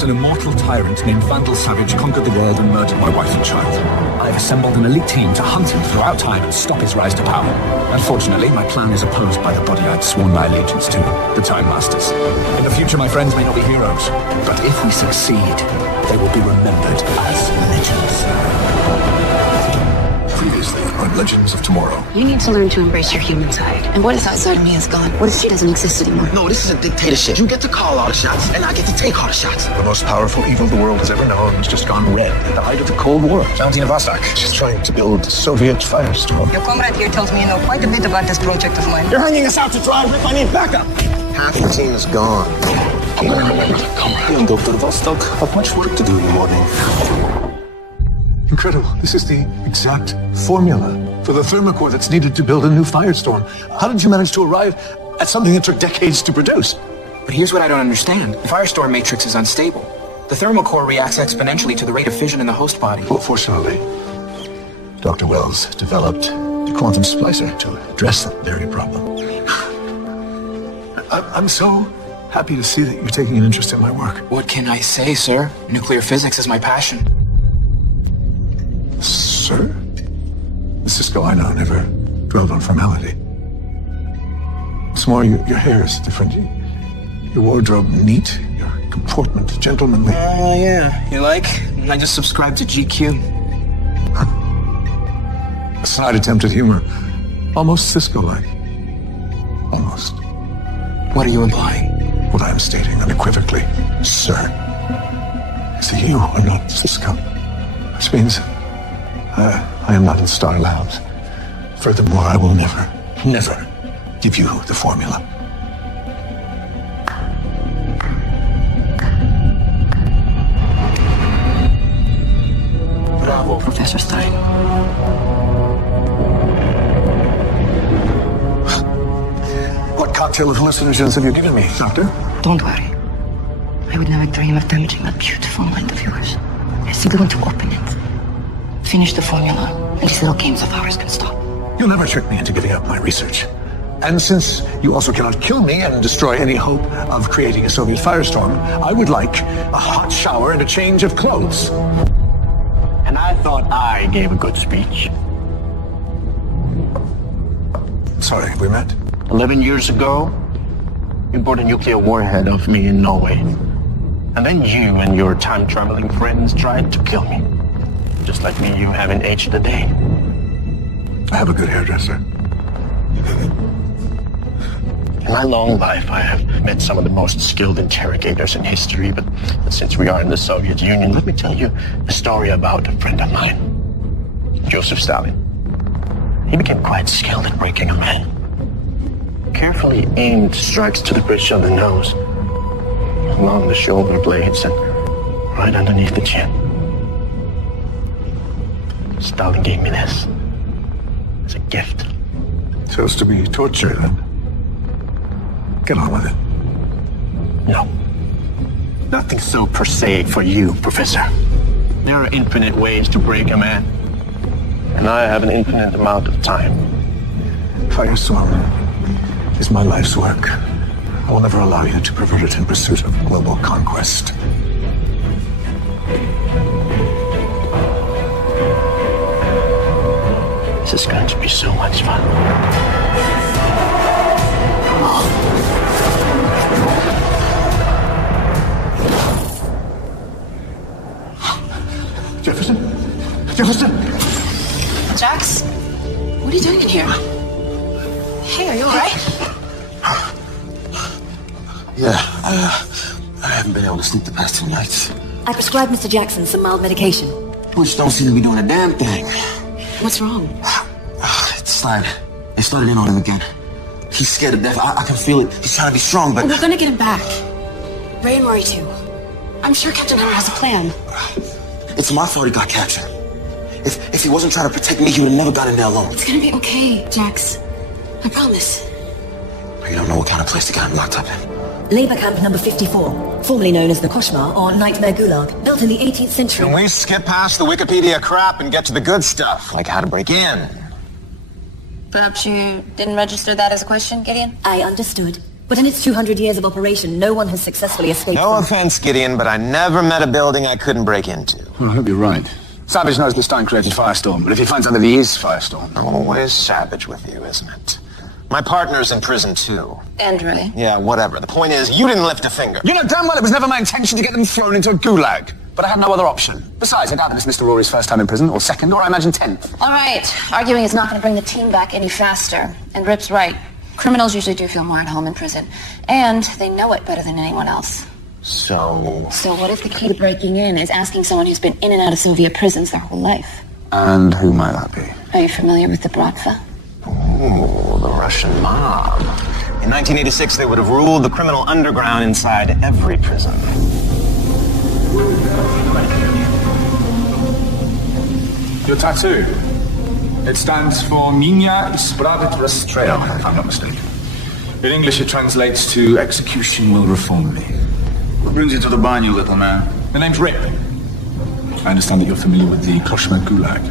Once an immortal tyrant named Vandal Savage conquered the world and murdered my wife and child. I've assembled an elite team to hunt him throughout time and stop his rise to power. Unfortunately, my plan is opposed by the body I'd sworn my allegiance to, the Time Masters. In the future, my friends may not be heroes, but if we succeed, they will be remembered as legends. Previously on Legends of Tomorrow. You need to learn to embrace your human side. And what if that side of me is gone? What if she doesn't exist anymore? No, this is a dictatorship. You get to call all the shots, and I get to take all the shots. The most powerful evil the world has ever known has just gone red at the height of the Cold War. Valentina Vostok. She's trying to build a Soviet firestorm. Your comrade here tells me you know quite a bit about this project of mine. You're hanging us out to dry, Rick. I need backup. Half the team is gone. Young Dr. Vostok have much work to do in the morning. Incredible. This is the exact formula for the thermocore that's needed to build a new firestorm. How did you manage to arrive at something that took decades to produce? But here's what I don't understand. The firestorm matrix is unstable. The thermocore reacts exponentially to the rate of fission in the host body. Well, fortunately, Dr. Wells developed the quantum splicer to address that very problem. I'm so happy to see that you're taking an interest in my work. What can I say, sir? Nuclear physics is my passion. Sir? The Cisco I know never dwelled on formality. What's more, your hair is different. Your wardrobe neat, your comportment gentlemanly. Oh, yeah. You like? I just subscribed to GQ. A snide attempt at humor. Almost Cisco-like. Almost. What are you implying? What I am stating unequivocally, sir, is that you are not Cisco. Which means I am not in Star Labs. Furthermore, I will never give you the formula. Bravo, Professor Stein. What cocktail of hallucinogens have you given me, Doctor? Don't worry. I would never dream of damaging that beautiful mind of yours. I simply want to open it. Finish the formula, and these little games of ours can stop. You'll never trick me into giving up my research. And since you also cannot kill me and destroy any hope of creating a Soviet firestorm, I would like a hot shower and a change of clothes. And I thought I gave a good speech. Sorry, we met? 11 years ago, you bought a nuclear warhead off me in Norway. And then you and your time-traveling friends tried to kill me. Just like me, you haven't aged a day. I have a good hairdresser. In my long life, I have met some of the most skilled interrogators in history, but since we are in the Soviet Union, let me tell you a story about a friend of mine, Joseph Stalin. He became quite skilled at breaking a man. Carefully aimed strikes to the bridge of the nose, along the shoulder blades, and right underneath the chin. Stalin gave me this as a gift. So as to be torture, then? Get on with it. No. Nothing so per se for you, Professor. There are infinite ways to break a man. And I have an infinite amount of time. Firestorm is my life's work. I will never allow you to pervert it in pursuit of global conquest. This is going to be so much fun. Jefferson? Jax? What are you doing in here? Hey, are you alright? Yeah, I haven't been able to sleep the past 2 nights. I prescribed Mr. Jackson some mild medication. Which don't seem to be doing a damn thing. What's wrong? It's Slide. They started in on him again. He's scared to death. I can feel it. He's trying to be strong, but... We're gonna get him back. Ray and Maury, too. I'm sure Captain Hunter has a plan. It's my fault he got captured. If he wasn't trying to protect me, he would have never got in there alone. It's gonna be okay, Jax. I promise. You don't know what kind of place they got him locked up in. Labor Camp number 54, formerly known as the Koshmar or Nightmare Gulag, built in the 18th century. Can we skip past the Wikipedia crap and get to the good stuff, like how to break in? Perhaps you didn't register that as a question, Gideon? I understood. But in its 200 years of operation, no one has successfully escaped. No offense, Gideon, but I never met a building I couldn't break into. Well, I hope you're right. Savage knows the Stein created Firestorm, but if he finds out that he is Firestorm... Always Savage with you, isn't it? My partner's in prison, too. Andre. Yeah, whatever. The point is, you didn't lift a finger. You know damn well it was never my intention to get them thrown into a gulag. But I had no other option. Besides, I doubt that it's Mr. Rory's first time in prison, or second, or I imagine 10th. All right. Arguing is not going to bring the team back any faster. And Rip's right. Criminals usually do feel more at home in prison. And they know it better than anyone else. So what if the key to breaking in is asking someone who's been in and out of Soviet prisons their whole life? And who might that be? Are you familiar with the Bratva? Ooh, the Russian mob. In 1986, they would have ruled the criminal underground inside every prison. Your tattoo. It stands for Niña Ispravit Rastreo, if I'm not mistaken. In English, it translates to execution will reform me. What brings you to the barn, you little man? My name's Rip. I understand that you're familiar with the Koshma Gulag.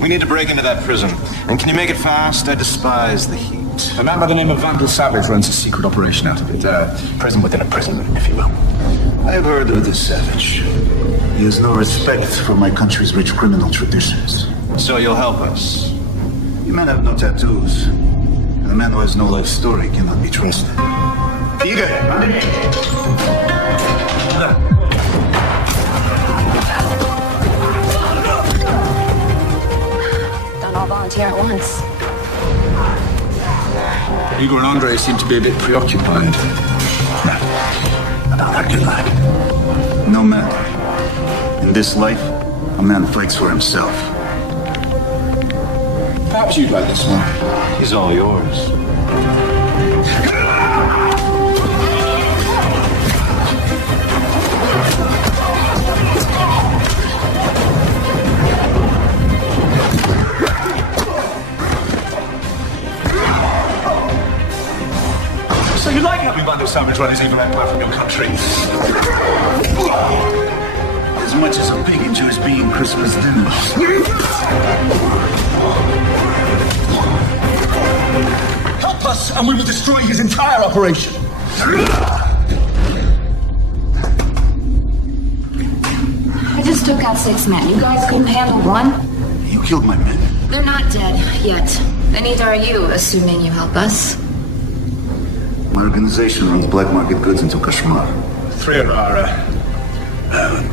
We need to break into that prison. And can you make it fast? I despise the heat. A man by the name of Vandal Savage runs a secret operation out of it. Prison within a prison, if you will. I've heard of this Savage. He has no respect for my country's rich criminal traditions. So you'll help us? You men have no tattoos. And a man who has no life story cannot be trusted. Tigre! Don't all volunteer at once. Igor and Andre seem to be a bit preoccupied. About that good lad. No matter. In this life, a man fights for himself. Perhaps you'd like this one. He's all yours. So you like having Vandal Savage run his evil empire from your country? As much as a pig enjoys being Christmas dinner. Help us, and we will destroy his entire operation. I just took out 6 men. You guys couldn't handle one? You killed my men. They're not dead yet. And neither are you, assuming you help us. My organization runs black market goods into Kashmir. 3 of our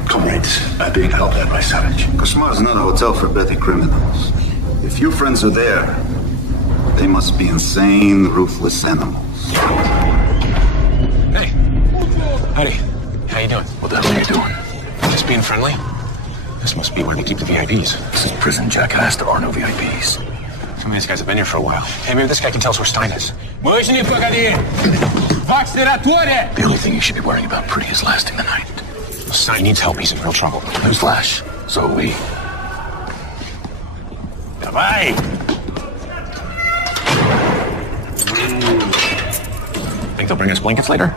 comrades are being held there by Savage. Kashmir is not a hotel for petty criminals. If your friends are there, they must be insane, ruthless animals. Hey. Howdy. How you doing? What the hell are you doing? Just being friendly? This must be where they keep the VIPs. This is prison, jackass. There are no VIPs. Some of these guys have been here for a while. Hey, maybe this guy can tell us where Stein is. The only thing you should be worrying about, pretty, is lasting the night. Stein needs help. He's in real trouble. Newsflash. So are we. Bye. Think they'll bring us blankets later?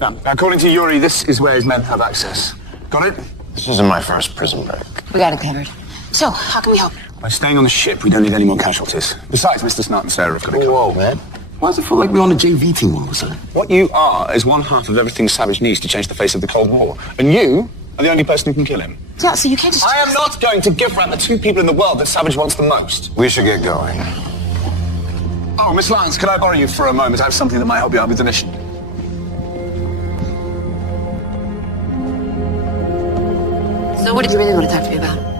Now, according to Yuri, this is where his men have access. Got it? This isn't my first prison break. We got it covered. So, how can we help? By staying on the ship, we don't need any more casualties. Besides, Mr. Snart and Sarah have got to come. Whoa, man. Why does it feel like we're on a JV team all of a sudden? What you are is one half of everything Savage needs to change the face of the Cold War. And you are the only person who can kill him. Yeah, so you can't just... I am not going to give round the 2 people in the world that Savage wants the most. We should get going. Oh, Miss Lance, could I borrow you for a moment? I have something that might help you out with the mission. So what did you really want to talk to me about?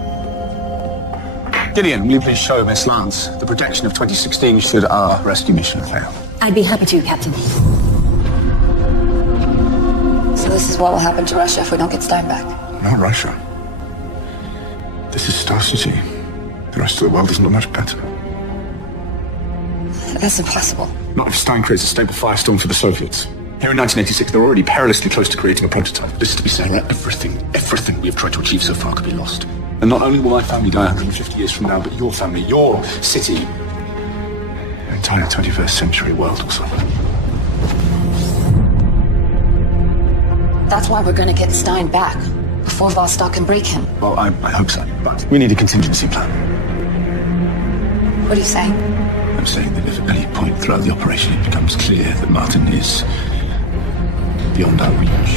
Gideon, will you please show Miss Lance the protection of 2016 should our rescue mission fail? I'd be happy to, Captain. So this is what will happen to Russia if we don't get Stein back. Not Russia. This is Star City. The rest of the world doesn't look much better. That's impossible. Not if Stein creates a stable firestorm for the Soviets. Here in 1986, they're already perilously close to creating a prototype. This is to be saying that everything we have tried to achieve so far could be lost. And not only will my family die 150 years from now, but your family, your city, your entire 21st century world will suffer. That's why we're gonna get Stein back, before Vostok can break him. Well, I hope so, but we need a contingency plan. What are you saying? A I'm saying that if at any point throughout the operation it becomes clear that Martin is beyond our reach.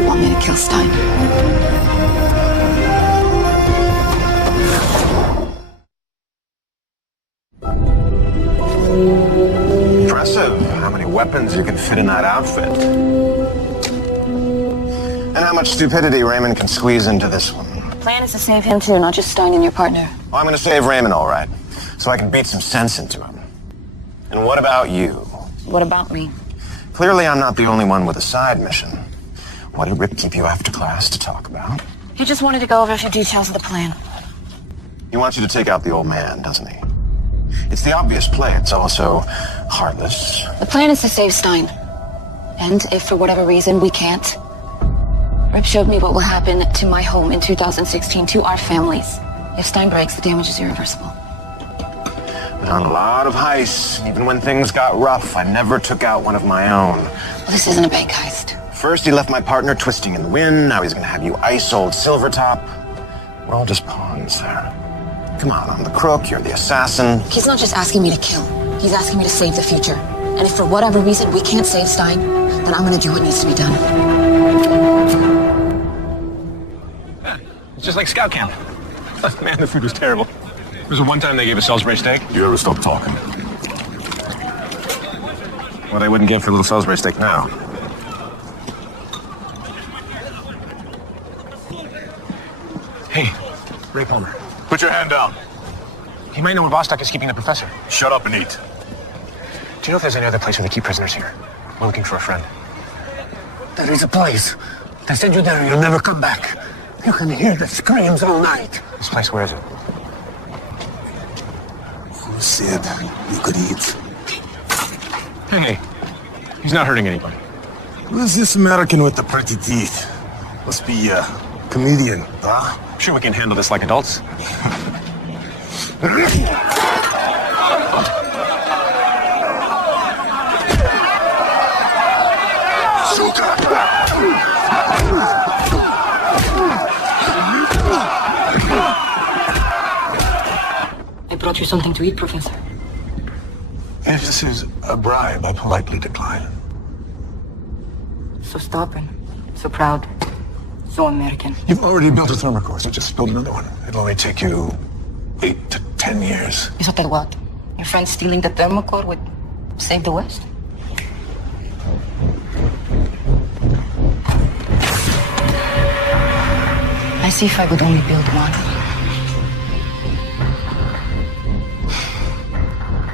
You want me to kill Stein? Impressive how many weapons you can fit in that outfit. And how much stupidity Raymond can squeeze into this one. The plan is to save him too, not just Stein and your partner. Well, I'm gonna save Raymond, all right. So I can beat some sense into him. And what about you? What about me? Clearly I'm not the only one with a side mission. What did Rip keep you after class to talk about? He just wanted to go over a few details of the plan. He wants you to take out the old man, doesn't he? It's the obvious play. It's also heartless. The plan is to save Stein. And if for whatever reason we can't, Rip showed me what will happen to my home in 2016, to our families. If Stein breaks, the damage is irreversible. Been on a lot of heists. Even when things got rough, I never took out one of my own. Well, this isn't a bank heist. First, he left my partner twisting in the wind. Now he's gonna have you ice old Silvertop. We're all just pawns there. Come on, I'm the crook, you're the assassin. He's not just asking me to kill. He's asking me to save the future. And if for whatever reason we can't save Stein, then I'm gonna do what needs to be done. It's just like scout camp. Man, the food was terrible. There was one time they gave us Salisbury steak. You ever stop talking? What I wouldn't give for a little Salisbury steak now. Hey, Ray Palmer. Put your hand down. He might know where Vostok is keeping the professor. Shut up and eat. Do you know if there's any other place where they keep prisoners here? We're looking for a friend. There is a place. They send you there, you'll never come back. You can hear the screams all night. This place, where is it? Who said you could eat? Hey, he's not hurting anybody. Who's this American with the pretty teeth? Must be a comedian, huh? I'm sure we can handle this like adults. I brought you something to eat, Professor. If this is a bribe, I politely decline. So stubborn, so proud, so American. You've already built a thermocore, so just build another one. It'll only take you 8 to 10 years. You thought that what? Your friend stealing the thermocore would save the West? I see if I could only build one.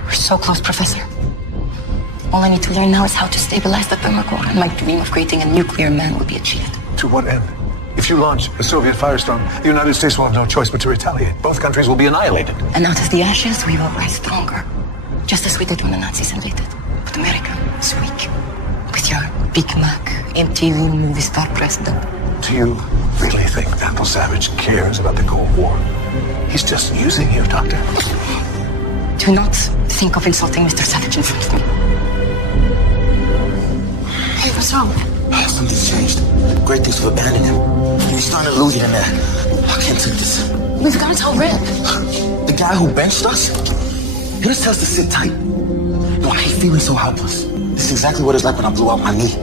We're so close, Professor. All I need to learn now is how to stabilize the thermocore, and my dream of creating a nuclear man will be achieved. To what end? If you launch a Soviet firestorm, the United States will have no choice but to retaliate. Both countries will be annihilated. And out of the ashes, we will rise stronger. Just as we did when the Nazis invaded. But America is weak. With your Big Mac, MTV movie star president. Do you really think Vandal Savage cares about the Cold War? He's just using you, Doctor. Do not think of insulting Mr. Savage in front of me. Hey, what's wrong? Something's changed. Great things have abandoned him. He's starting to lose it in there. I can't take this. We've got to tell Rip. The guy who benched us? He just tells us to sit tight. No, I hate feeling so helpless. This is exactly what it's like when I blew out my knee.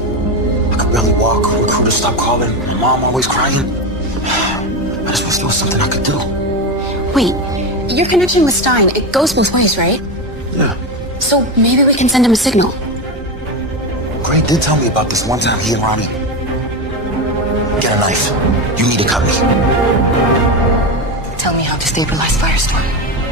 I could barely walk. Recruiters stopped calling. My mom always crying. I just wish there was something I could do. Wait, your connection with Stein, it goes both ways, right? Yeah. So maybe we can send him a signal. Gray did tell me about this one time he and Ronnie. Get a knife. You need to cut me. Tell me how to stabilize Firestorm.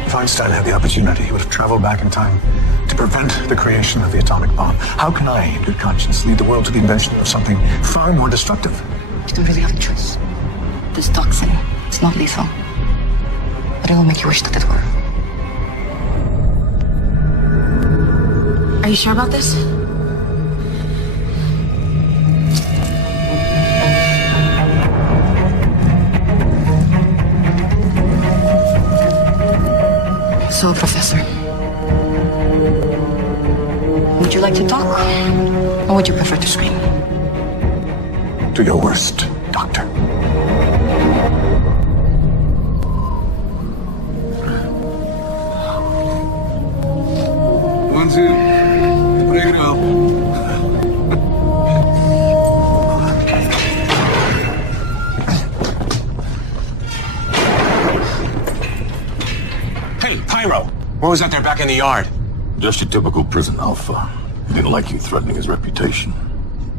If Einstein had the opportunity, he would have traveled back in time to prevent the creation of the atomic bomb. How can I, in good conscience, lead the world to the invention of something far more destructive? You don't really have a choice. This toxin, it's not lethal. But it will make you wish that it were. Are you sure about this? So, Professor, would you like to talk, or would you prefer to scream? Do your worst, Doctor. two. Break it up. Hey, Pyro! What was that there back in the yard? Just your typical prison alpha. He didn't like you threatening his reputation.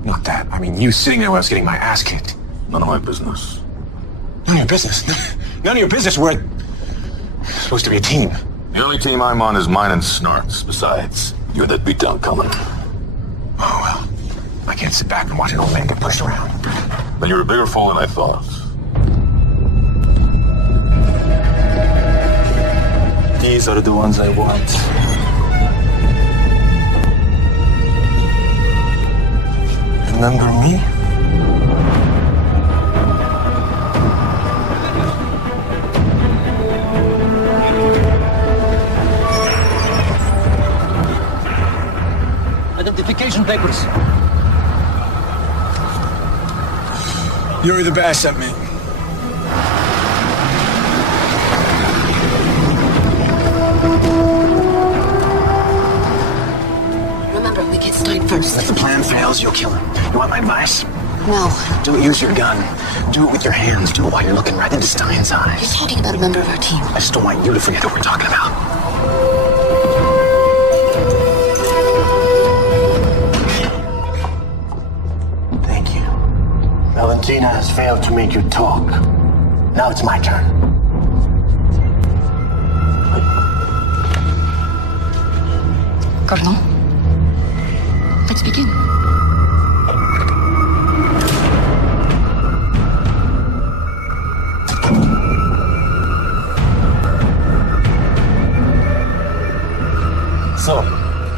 Not that. I mean, you sitting there while I was getting my ass kicked. None of my business. None of your business? None of your business? We're supposed to be a team. The only team I'm on is mine and Snark's. Besides, you're that beatdown coming. Oh, well. I can't sit back and watch an old man get pushed around. Then you're a bigger fool than I thought. These are the ones I want. Remember me? Identification papers. You're the best at me. Remember, we get Stein first. If the plan fails, you'll kill him. You want my advice? No. Don't use your gun. Do it with your hands. Do it while you're looking right into Stein's eyes. You're talking about a member of our team. I just don't want you to forget what we're talking about. Thank you. Valentina has failed to make you talk. Now it's my turn. Colonel, let's begin. So,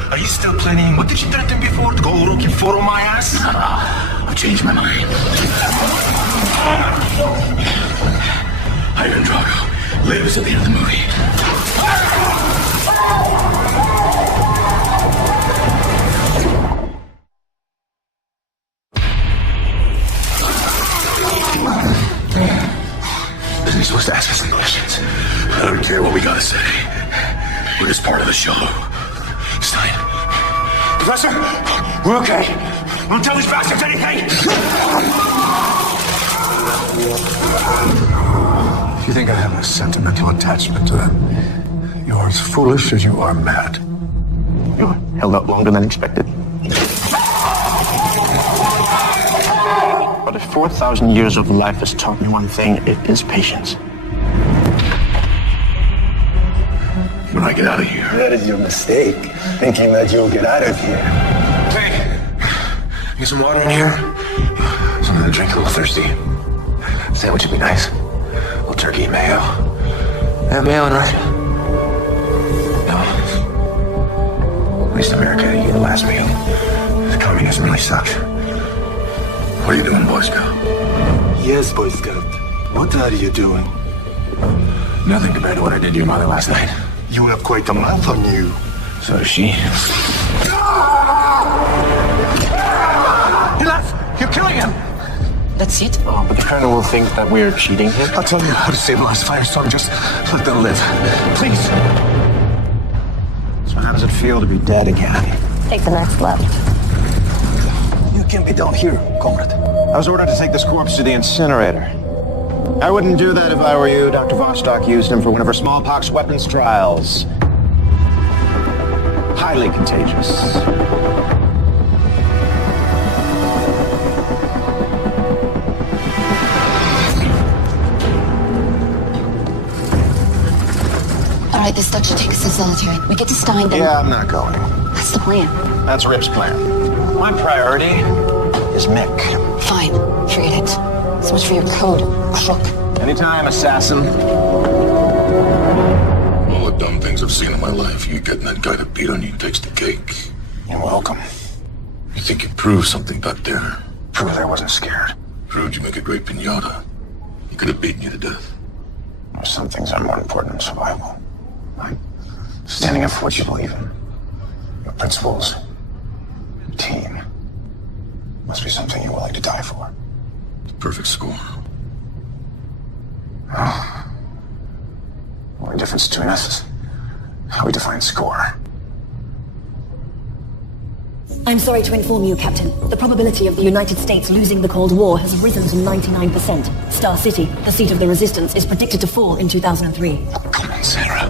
are you still planning? What did you threaten before? To go looking for my ass? I've changed my mind. Iron Drago lives at the end of the movie. Isn't he supposed to ask us some questions? I don't care what we gotta say. We're just part of the show. Stein. Professor, we're okay. Don't tell these bastards anything! If you think I have a sentimental attachment to them, you're as foolish as you are mad. You held out longer than expected. But if 4,000 years of life has taught me one thing, it is patience. When I get out of here. That is your mistake, thinking that you'll get out of here. Hey, get some water in here? Something to drink, a little thirsty. Sandwich would be nice. A little turkey and mayo. Have mayo in, right? No. At least America didn't get the last meal. Communism really sucks. What are you doing, Boy Scout? Yes, Boy Scout. What are you doing? Nothing compared to what I did to your mother last night. You have quite a mouth on you. So does she. He left! You're killing him! That's it? Oh, but the Colonel will think that we're cheating him. I'll tell you how to stabilize Firestorm. Just let them live. Please. So how does it feel to be dead again? Take the next left. You can't be down here, comrade. I was ordered to take this corpse to the incinerator. I wouldn't do that if I were you. Dr. Vostok used him for one of her smallpox weapons trials. Highly contagious. All right, this duck should take us to solitary. We get to Stein, then... Yeah, I'm not going. That's the plan. That's Rip's plan. My priority is Mick. Fine. Forget it. So much for your code, crook. Anytime, assassin. All the dumb things I've seen in my life, you getting that guy to beat on you takes the cake. You're welcome. You think you proved something back there? Proved I wasn't scared. Proved you make a great pinata. He could have beaten you to death. Some things are more important than survival. Like standing up for what you believe in. Your principles. Your team. Must be something you're willing to die for. The perfect score. Oh. The only difference between us is how we define score. I'm sorry to inform you, Captain. The probability of the United States losing the Cold War has risen to 99%. Star City, the seat of the resistance, is predicted to fall in 2003. Come on, Sarah.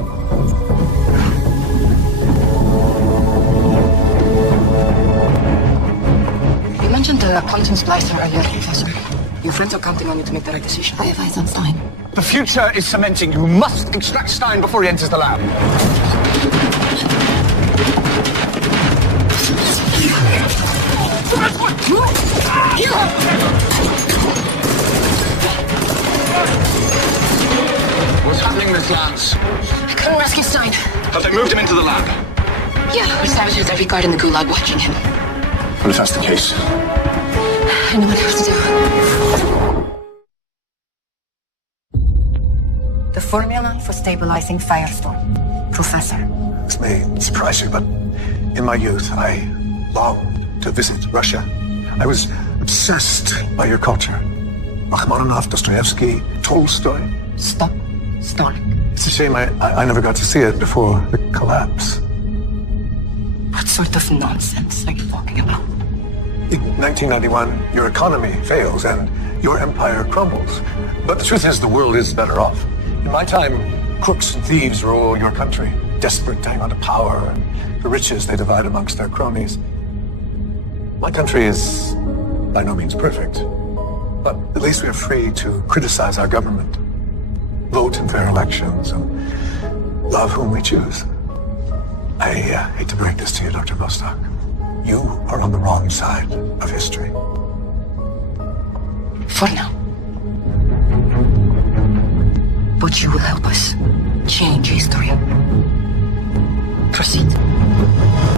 You mentioned the quantum splicer earlier, Professor. Your friends are counting on you to make the right decision. I advise on Stein. The future is cementing. You must extract Stein before he enters the lab. What's happening, Miss Lance? I couldn't rescue Stein. Have they moved him into the lab? Yeah, we savaged every guard in the gulag watching him. Well, if that's the case, I know what I have to do. The formula for stabilizing Firestorm. Professor. This may surprise you, but in my youth, I longed to visit Russia. I was obsessed by your culture. Rachmaninoff, Dostoevsky, Tolstoy. Stop stalling. It's a shame I never got to see it before the collapse. What sort of nonsense are you talking about? In 1991, your economy fails and your empire crumbles. But the truth is, the world is better off. In my time, crooks and thieves rule your country, desperate to hang on to power and the riches they divide amongst their cronies. My country is by no means perfect, but at least we are free to criticize our government, vote in fair elections, and love whom we choose. I hate to break this to you, Dr. Bostock. You are on the wrong side of history. For now. But you will help us change history. Proceed.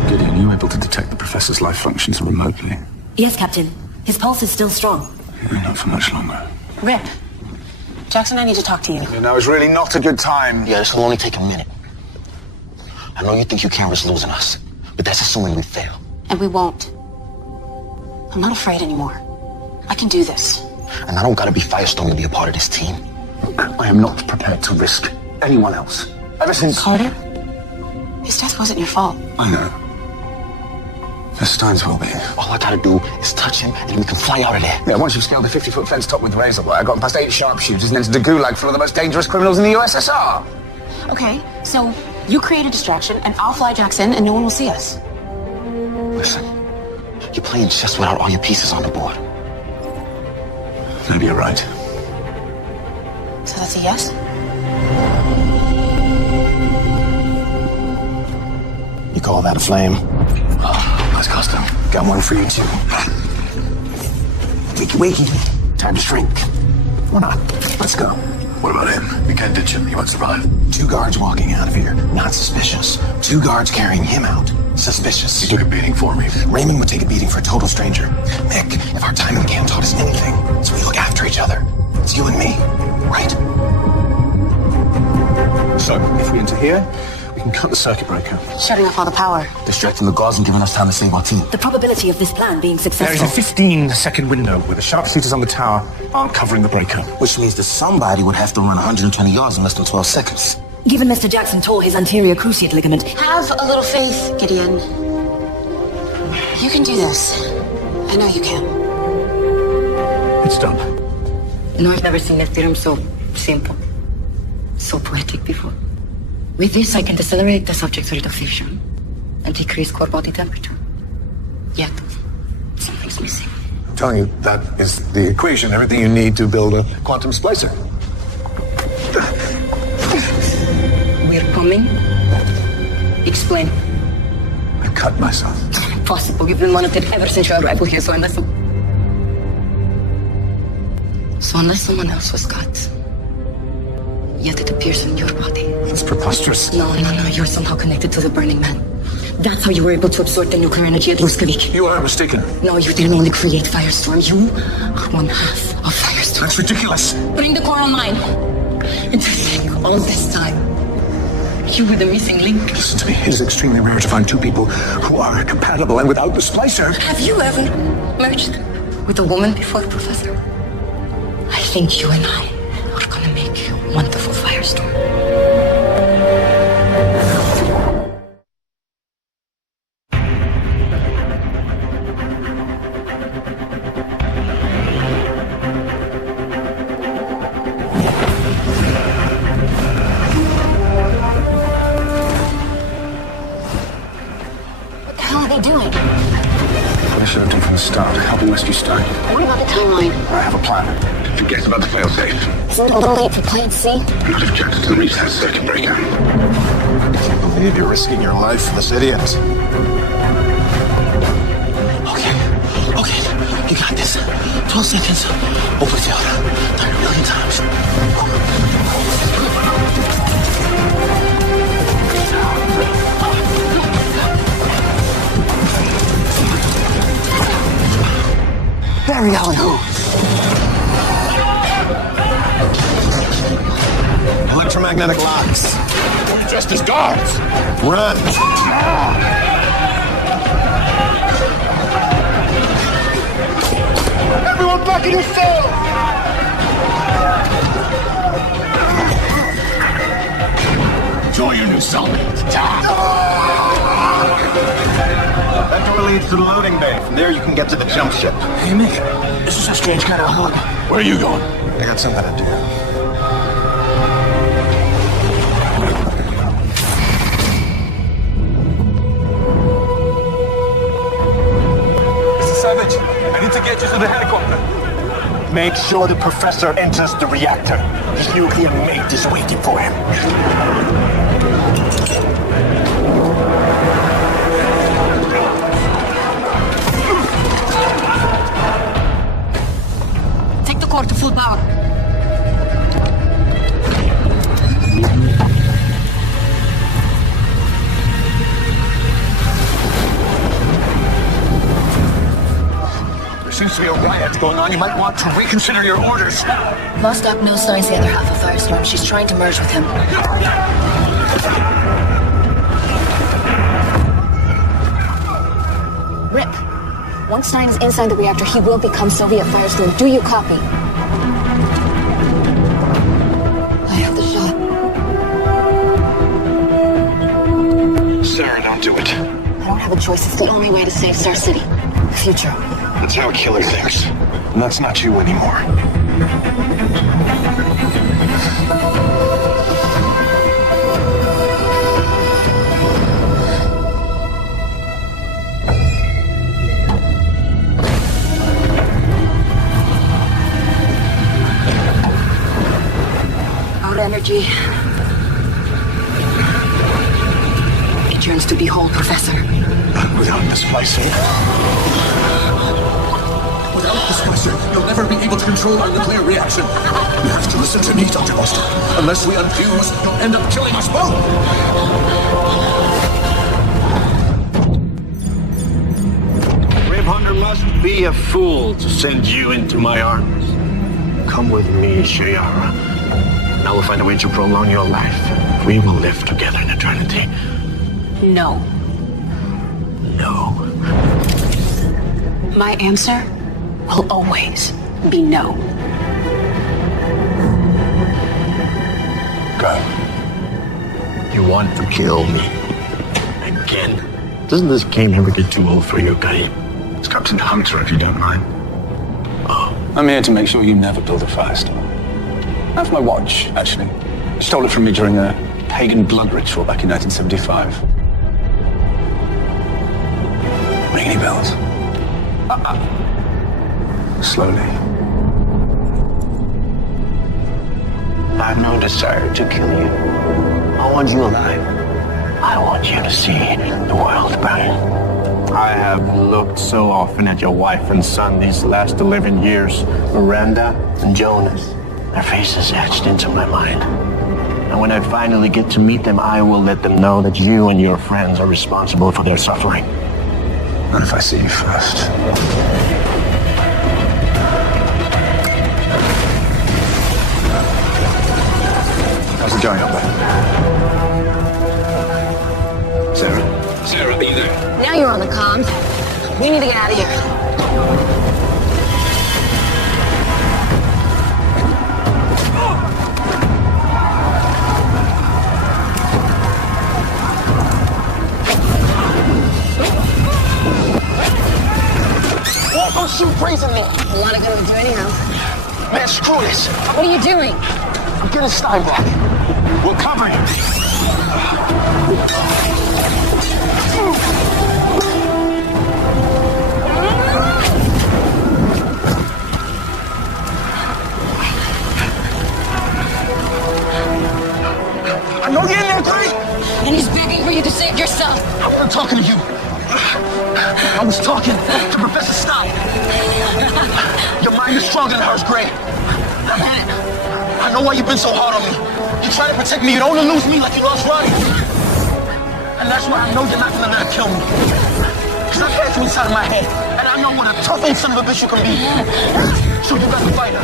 Gideon, are you able to detect the Professor's life functions remotely? Yes, Captain. His pulse is still strong. Not for much longer. Rip. Jackson, I need to talk to you. Now is really not a good time. Yeah, this will only take a minute. I know you think you can't risk losing us, but that's assuming we fail. And we won't. I'm not afraid anymore. I can do this. And I don't gotta be Firestorm to be a part of this team. I am not prepared to risk anyone else. Ever since... Carter? His death wasn't your fault. I know. That's Stein's well-being. All I gotta do is touch him, and we can fly out of there. Yeah, once you've scaled the 50-foot fence top with razor wire, gotten past 8 sharpshooters, and entered the gulag for one of the most dangerous criminals in the USSR. Okay, so you create a distraction, and I'll fly Jackson, and no one will see us. Listen, you're playing chess without all your pieces on the board. Maybe you're right. So that's a yes? You call that a flame? Oh, nice costume. Got one for you, too. Wakey, wakey. Time to shrink. Or not. Let's go. What about him? We can't ditch him. He won't survive. 2 guards walking out of here. Not suspicious. 2 guards carrying him out. Suspicious. He took a beating for me. Raymond would take a beating for a total stranger. Mick, if our time in camp taught us anything, it's we look after each other. It's you and me, right? So, if we enter here, we can cut the circuit breaker. Shutting off all the power. Distracting the guards and giving us time to save our team. The probability of this plan being There is successful... a 15-second window where the sharpshooters on the tower aren't covering the breaker. Which means that somebody would have to run 120 yards in less than 12 seconds. Given Mr. Jackson tore his anterior cruciate ligament... Have a little faith, Gideon. You can do this. I know you can. It's done. No, I've never seen a theorem so simple, so poetic before. With this, I can decelerate the subject's rate of fusion and decrease core body temperature. Yet, something's missing. I'm telling you, that is the equation, everything you need to build a quantum splicer. We're coming. Explain. I cut myself. Impossible. You've been monitored ever since your arrival here, so unless someone else was cut, yet it appears in your body. That's preposterous. No, you're somehow connected to the Burning Man. That's how you were able to absorb the nuclear energy at Luskavik. You are mistaken. No, you didn't only create Firestorm. You are one half of Firestorm. That's ridiculous. Bring the core online. And to think all this time, you were the missing link. Listen to me. It is extremely rare to find 2 people who are compatible, and without the splicer... Have you ever merged with a woman before, Professor? I think you and I are gonna make a wonderful Firestorm. out, helping rescue Stein. What about the timeline? I have a plan. Forget about the failsafe. Isn't it a little late for plan C? Not if Jackson reaches that circuit breaker. I can't believe you're risking your life for this idiot. Okay, you got this. 12 seconds. Overfield. 30 million times. Barry Allen, who? Electromagnetic locks. We're dressed as guards. Run! Everyone back in your cell! Enjoy your new cellmate. That door leads to the loading bay. From there, you can get to the jump ship. Hey, Mick. This is a strange kind of hug. Where are you going? I got something to do. Mr. Savage, I need to get you to the helicopter. Make sure the professor enters the reactor. His nuclear mate is waiting for him. Take the core to full power. There seems to be a riot going on. You might want to reconsider your orders. Vostok knows Stein's the other half of Firestorm. She's trying to merge with him. Rip, once Stein is inside the reactor, he will become Soviet Firestorm. Do you copy? I have the shot. Sarah, don't do it. I don't have a choice. It's the only way to save Star City. The future. That's how a killer thinks. And that's not you anymore. Our energy. It yearns to behold Professor. Without displacing. Without displacing, you'll never be able to control our nuclear reaction. You have to listen to me, Dr. Vostok. Unless we unfuse, you'll end up killing us both. Rip Hunter must be a fool to send you into my arms. Come with me, Shayara. And I will find a way to prolong your life. We will live together in eternity. No. No. My answer will always be no. Go. You want to kill me? Again? Doesn't this game ever get too old for you, Guy? It's Captain Hunter, if you don't mind. Oh. I'm here to make sure you never build a Firestorm. That's my watch, actually. You stole it from me during a pagan blood ritual back in 1975. Ring any bells? Slowly. I have no desire to kill you. I want you alive. I want you to see the world burn. I have looked so often at your wife and son these last 11 years. Miranda and Jonas. Their faces etched into my mind. And when I finally get to meet them, I will let them know that you and your friends are responsible for their suffering. Not if I see you first. How's it going up there? Sarah? Sarah, be there. Now you're on the comms. We need to get out of here. Don't shoot brazen me! A lot of good to do anyhow. Man, screw this! What are you doing? I'm getting Stein back. We'll cover you. mind is stronger than hers, Gray. I get it. I know why you've been so hard on me. You try to protect me. You don't want to lose me like you lost Ronnie. And that's why I know you're not gonna let her kill me. Because I've had you inside of my head. And I know what a tough old son of a bitch you can be. So you got to fight her.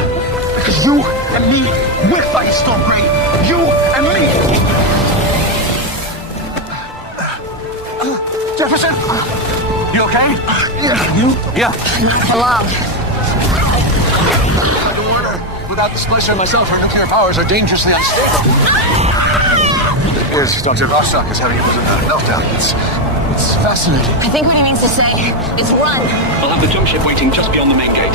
Because you and me, we're Firestorm, Gray. You and me. Jefferson? You okay? Yeah. You? Yeah. Hello. I don't want her. Without the splicer myself, her nuclear powers are dangerously unstable. It is. Dr. Vostok is having a meltdown. It's fascinating. I think what he means to say is run. I'll have the jump ship waiting just beyond the main gate.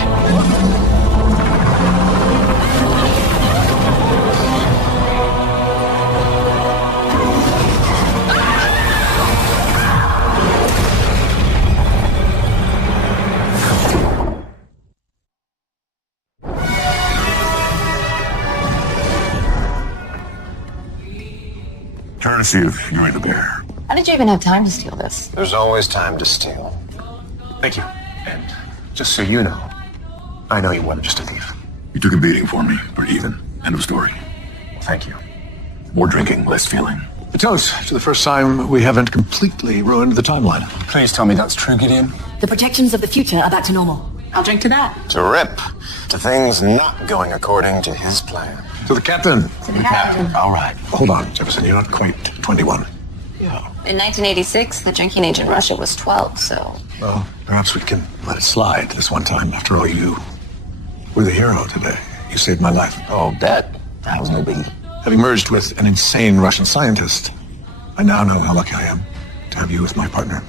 Courtesy of Yuri the Bear. How did you even have time to steal this? There's always time to steal. Thank you. And just so you know, I know you weren't just a thief. You took a beating for me, or even. End of story. Thank you. More drinking, less feeling. A toast to the first time we haven't completely ruined the timeline. Please tell me that's true, Gideon. The protections of the future are back to normal. I'll drink to that. To Rip. To things not going according to his plan. To the captain. To the captain. All right. Hold on, Jefferson. You're not quite 21. Yeah. In 1986, the drinking age in Russia was 12, so... Well, perhaps we can let it slide this one time. After all, you were the hero today. You saved my life. Oh, that was no biggie. Having merged with an insane Russian scientist, I now know how lucky I am to have you as my partner.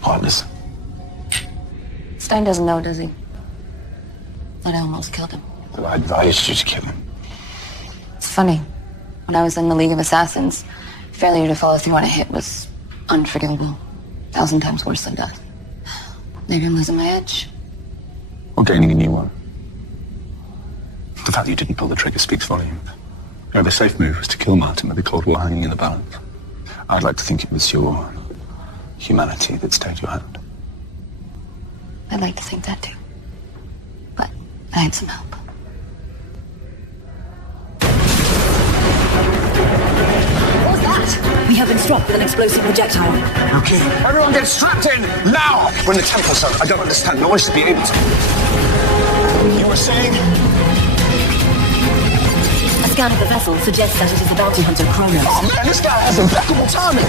Partners. Stein doesn't know, does he? That I almost killed him. Well, I advised you to kill him. It's funny. When I was in the League of Assassins, failure to follow through on a hit was unforgivable. 1,000 times worse than death. Maybe I'm losing my edge. Or gaining a new one. The fact that you didn't pull the trigger speaks volumes. The safe move was to kill Martin with the Cold War hanging in the balance. I'd like to think it was your humanity that stayed your hand. I'd like to think that too. But I had some help. What was that? We have been struck with an explosive projectile. Okay, everyone get strapped in, now! We're in the temple, son. I don't understand. No one should be able to. You were saying? A scan of the vessel suggests that it is the bounty hunter Kronos. Oh man, this guy has impeccable timing!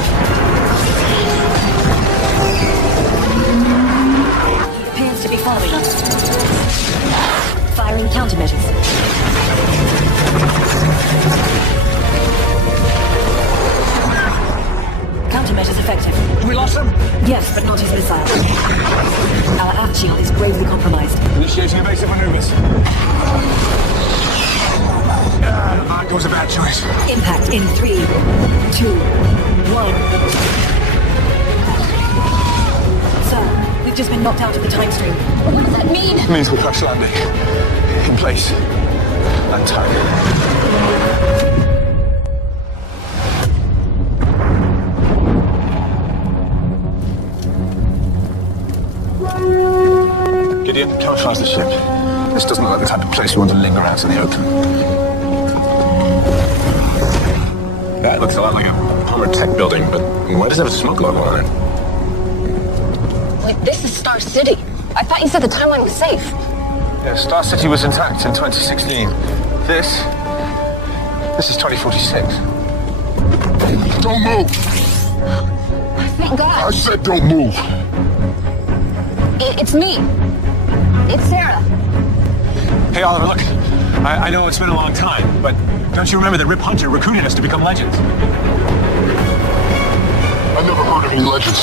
He appears to be following us. Firing countermeasures. Countermeasures effective. We lost him? Yes, but not his missile. Our aft shield is gravely compromised. Initiating evasive maneuvers. That was a bad choice. Impact in 3, 2, 1. Sir, we've just been knocked out of the time stream. What does that mean? It means we're crash landing. In place. And time. Gideon, camouflage the ship. This doesn't look like the type of place we want to linger out in the open. That looks a lot like a armored tech building, but why does it have a smoke logo on it? Wait, this is Star City. I thought you said the timeline was safe. Yeah, Star City was intact in 2016. This is 2046. Don't move! Thank God. I said don't move! It's me. It's Sarah. Hey, Oliver, look. I know it's been a long time, but don't you remember that Rip Hunter recruited us to become legends? I never heard of any legends.